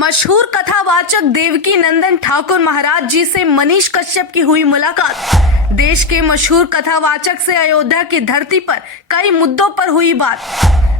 मशहूर कथावाचक देवकी नंदन ठाकुर महाराज जी से मनीष कश्यप की हुई मुलाकात। देश के मशहूर कथावाचक से अयोध्या की धरती पर कई मुद्दों पर हुई बात।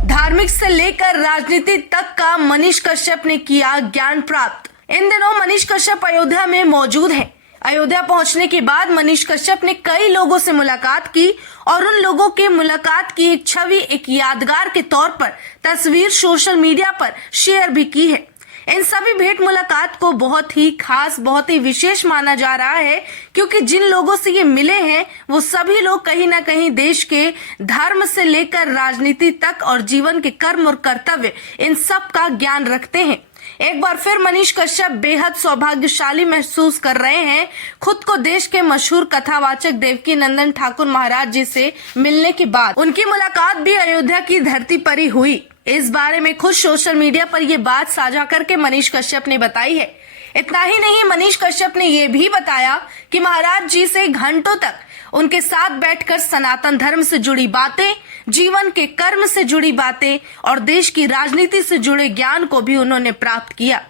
धार्मिक से लेकर राजनीति तक का मनीष कश्यप ने किया ज्ञान प्राप्त। इन दिनों मनीष कश्यप अयोध्या में मौजूद हैं। अयोध्या पहुंचने के बाद मनीष कश्यप ने कई लोगों से मुलाकात की और उन लोगों के मुलाकात की एक छवि, एक यादगार के तौर पर तस्वीर सोशल मीडिया पर शेयर भी की है। इन सभी भेंट मुलाकात को बहुत ही खास, बहुत ही विशेष माना जा रहा है, क्योंकि जिन लोगों से ये मिले हैं वो सभी लोग कहीं ना कहीं देश के धर्म से लेकर राजनीति तक और जीवन के कर्म और कर्तव्य, इन सब का ज्ञान रखते हैं। एक बार फिर मनीष कश्यप बेहद सौभाग्यशाली महसूस कर रहे हैं खुद को देश के मशहूर कथावाचक देवकी नंदन ठाकुर महाराज जी से मिलने के बाद। उनकी मुलाकात भी अयोध्या की धरती पर ही हुई। इस बारे में खुद सोशल मीडिया पर यह बात साझा करके मनीष कश्यप ने बताई है। इतना ही नहीं, मनीष कश्यप ने यह भी बताया कि महाराज जी से घंटों तक उनके साथ बैठकर सनातन धर्म से जुड़ी बातें, जीवन के कर्म से जुड़ी बातें और देश की राजनीति से जुड़े ज्ञान को भी उन्होंने प्राप्त किया।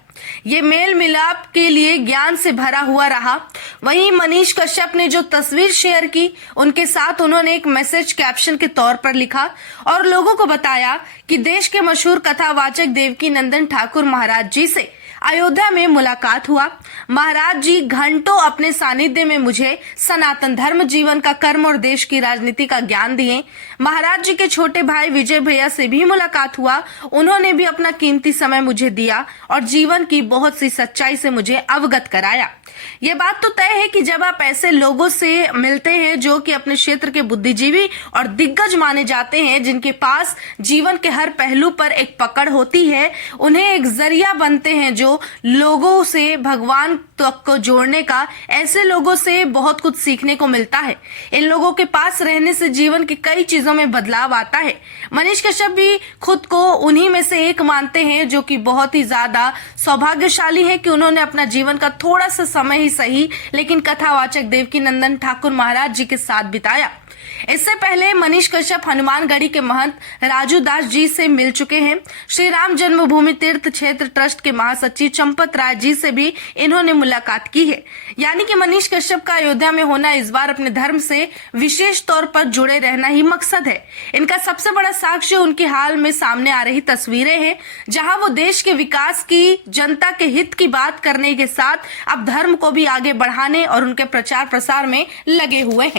ये मेल मिलाप के लिए ज्ञान से भरा हुआ रहा। वहीं मनीष कश्यप ने जो तस्वीर शेयर की, उनके साथ उन्होंने एक मैसेज कैप्शन के तौर पर लिखा और लोगों को बताया कि देश के मशहूर कथावाचक देवकी नंदन ठाकुर महाराज जी से अयोध्या में मुलाकात हुआ। महाराज जी घंटों अपने सानिध्य में मुझे सनातन धर्म, जीवन का कर्म और देश की राजनीति का ज्ञान दिए। महाराज जी के छोटे भाई विजय भैया से भी मुलाकात हुआ। उन्होंने भी अपना कीमती समय मुझे दिया और जीवन की बहुत सी सच्चाई से मुझे अवगत कराया। ये बात तो तय है कि जब आप ऐसे लोगों से मिलते हैं जो कि अपने क्षेत्र के बुद्धिजीवी और दिग्गज माने जाते हैं, जिनके पास जीवन के हर पहलू पर एक पकड़ होती है, उन्हें एक जरिया बनते हैं जो लोगों से भगवान तक को जोड़ने का, ऐसे लोगों से बहुत कुछ सीखने को मिलता है। इन लोगों के पास रहने से जीवन की कई चीजों में बदलाव आता है। मनीष कश्यप भी खुद को उन्हीं में से एक मानते हैं जो कि बहुत ही ज्यादा सौभाग्यशाली है कि उन्होंने अपना जीवन का थोड़ा सा समय ही सही, लेकिन कथावाचक देवकी नंदन ठाकुर महाराज जी के साथ बिताया। इससे पहले मनीष कश्यप हनुमानगढ़ी के महंत राजू दास जी से मिल चुके हैं। श्री राम जन्मभूमि तीर्थ क्षेत्र ट्रस्ट के महासचिव चंपत राय जी से भी इन्होंने मुलाकात की है। यानी कि मनीष कश्यप का अयोध्या में होना इस बार अपने धर्म से विशेष तौर पर जुड़े रहना ही मकसद है। इनका सबसे बड़ा साक्ष्य उनकी हाल में सामने आ रही तस्वीरें हैं, जहां वो देश के विकास की, जनता के हित की बात करने के साथ अब धर्म को भी आगे बढ़ाने और उनके प्रचार प्रसार में लगे हुए हैं।